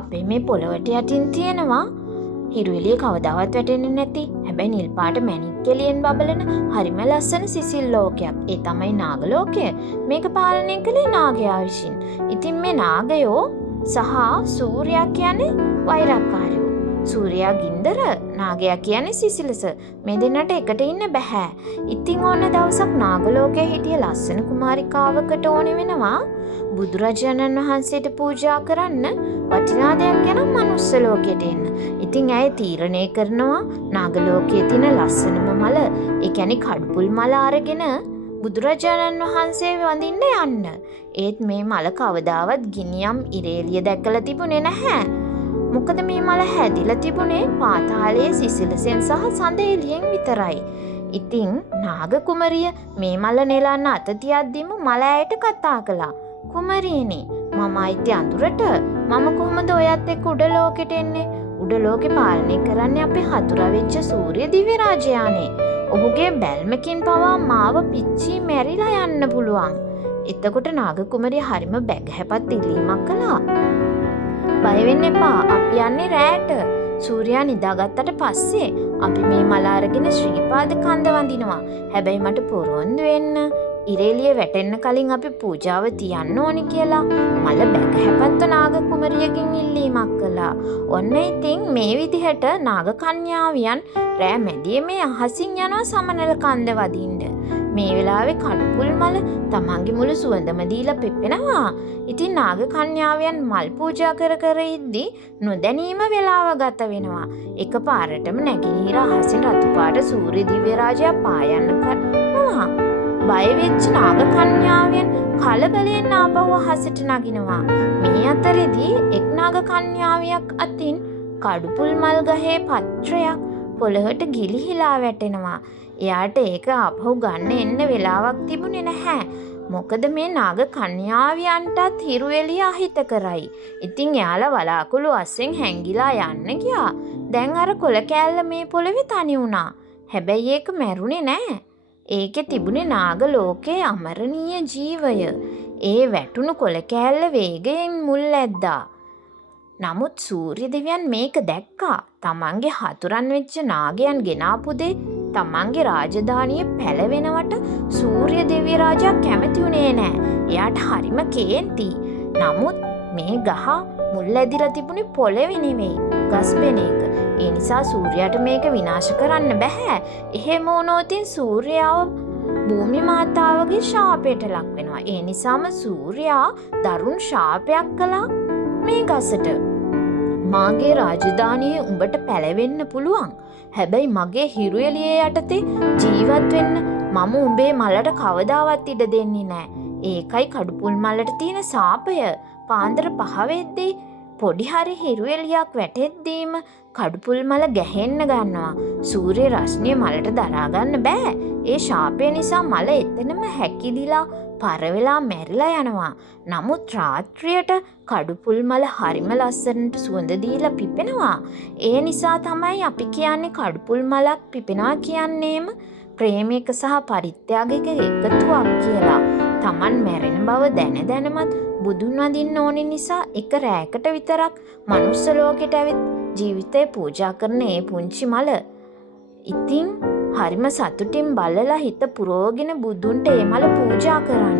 අපේ මේ පොළවට යටින් තියෙනවා හිරු එළිය කවදාවත් වැටෙන්නේ නැති. හැබැයි නිල් පාට මැණික් කෙලියෙන් බබලන හරිම ලස්සන සිසිල් ලෝකයක්. ඒ තමයි නාග ලෝකය. මේක පාලනය කළේ නාගයා විසින්. ඉතින් මේ නාගයෝ සහ සූර්යයා කියන්නේ වෛරක්කාරයෝ. සූර්යයා ගින්දර, නාගයා කියන්නේ සිසිලස. මේ දෙන්නට එකට ඉන්න බෑ. ඉතින් ඕන දවසක් නාග ලෝකයේ හිටිය ලස්සන කුමාරිකාවකට ඕනෙ වෙනවා බුදුරජාණන් වහන්සේට පූජා කරන්න වටිනා දෙයක් ගැන මනුස්ස ලෝකයට එන්න. ඉතින් ඇය තීරණය කරනවා නාග ලෝකයේ තියෙන ලස්සනම මල, ඒ කියන්නේ කඩුපුල් මල අරගෙන බුදුරජාණන් වහන්සේ වඳින්න යන්න. ඒත් මේ මල කවදාවත් ගිනියම් ඉරේලිය දැකලා තිබුණේ නැහැ. මොකද මේ මල හැදිලා තිබුණේ පාතාලයේ සිසිලසෙන් සහ සඳ එළියෙන් විතරයි. ඉතින් නාග කුමරිය මේ මල නෙලන්න අත තියද්දිම මල ඇයට කතා කළා. කුමරියනි, මම අයිති අඳුරට. මම කොහොමද ඔයත් එක්ක උඩ ලෝකෙට එන්නේ? උඩ ලෝකේ පාලනය කරන්නේ අපේ හතුරා වෙච්ච සූර්ය දිව්‍ය රාජයානේ. ඔහුගේ බැල්මකින් පවා මාව පිච්චි මැරිලා යන්න පුළුවන්. එතකොට නාග කුමරිය හරිම බැගහැපත් ඉල්ලීමක් කළා. බය වෙන්න එපා, අපි යන්නේ රැට. සූර්යයා නිදාගත්තට පස්සේ අපි මේ මල අරගෙන ශ්‍රීපාද කන්ද වඳිනවා. හැබැයි මට පොරොන්දු වෙන්න ඉරේලිය වැටෙන්න කලින් අපි පූජාව තියන්න ඕනි කියලා මල බැගහැපත්ව නාග කුමරියකින් ඉල්ලීමක් කළා. ඔන්න ඉතින් මේ විදිහට නාග කන්‍යාවියන් රෑ මැදියේ මේ අහසින් යනවා සමනල කන්ද වදින්න. මේ වෙලාවේ කඩුපුල් මල තමන්ගේ මුළු සුවඳම දීලා පෙපෙනවා. ඉතින් නාග කන්‍යාවයන් මල් පූජා කර කර ඉද්දි නොදැනීම වෙලාව ගත වෙනවා. එකපාරටම නැගිනහිර අහසින් රතු පාට සූර්ය දිව්‍ය රාජයා පායන්න කරනවා. බය වෙච්ච නාග කන්‍යාවයන් කලබලෙන් ආපහු අහසට නගිනවා. මේ අතරේදී එක් නාග කන්‍යාවියක් අතින් කඩුපුල් මල් ගහේ පත්‍රයක් පොළොවට ගිලිහිලා වැටෙනවා. එයාට ඒක ආපහු ගන්න එන්න වෙලාවක් තිබුණේ නැහැ. මොකද මේ නාග කන්‍යාවියන්ටත් හිරු එළිය අහිත කරයි. ඉතින් එයාලා වලාකුළු අස්සෙන් හැංගිලා යන්න ගියා. දැන් අර කොළ කෑල්ල මේ පොළවේ තනි වුණා. හැබැයි ඒක මැරුණේ නැහැ. ඒකේ තිබුණේ නාග ලෝකයේ අමරණීය ජීවය. ඒ වැටුණු කොළ කෑල්ල වේගයෙන් මුල් ඇද්දා. නමුත් සූර්ය දෙවියන් මේක දැක්කා. තමන්ගේ හතුරන් වෙච්ච නාගයන් ගෙනාපු දේ තමන්ගේ රාජධානිය පැලවෙනවට සූර්ය දිව්‍ය රාජා කැමති වුණේ නෑ. එයාට හරිම කේන්ති. නමුත් මේ ගහ මුල් ඇදිලා තිබුණේ පොළවේ නෙවෙයි, ගස් බෙනේක. ඒ නිසා සූර්යාට මේක විනාශ කරන්න බෑ. එහෙම වුණොත් සූර්යාව භූමි මාතාවගේ ශාපයට ලක් වෙනවා. ඒ නිසාම සූර්යා දරුණු ශාපයක් කළා මේ ගසට. මාගේ රාජධානියේ උඹට පැලවෙන්න පුළුවන්. හැබැයි මගේ හිරු එළිය යටතේ ජීවත් වෙන්න මම උඹේ මලට කවදාවත් ඉඩ දෙන්නේ නැහැ. ඒකයි කඩුපුල් මලට තියෙන සාපය. පාන්දර 5 වෙද්දී පොඩි හරි හිරු එළියක් වැටෙද්දීම කඩුපුල් මල ගැහෙන්න ගන්නවා. සූර්ය රශ්මිය මලට දරා ගන්න බෑ. ඒ ශාපය නිසා මල එතනම හැකිලිලා පරවෙලා මැරිලා යනවා. නමුත් රාත්‍රියට කඩුපුල් මල හරිම ලස්සනට සුවඳ දීලා පිපෙනවා. ඒ නිසා තමයි අපි කියන්නේ කඩුපුල් මලක් පිපෙනවා කියන්නේම ප්‍රේමයක සහ පරිත්‍යාගයක එකතුවක් කියලා. Taman මැරෙන බව දැනමත් බුදුන් වඳින්න ඕනේ නිසා එක රැයකට විතරක් මනුස්ස ලෝකෙට ඇවිත් ජීවිතේ පූජා කරන ඒ පුංචි මල. ඉතින් හරිම සතුටින් බලලා හිත පුරෝගෙන බුදුන්ට ඒ මල පූජා කරන්න.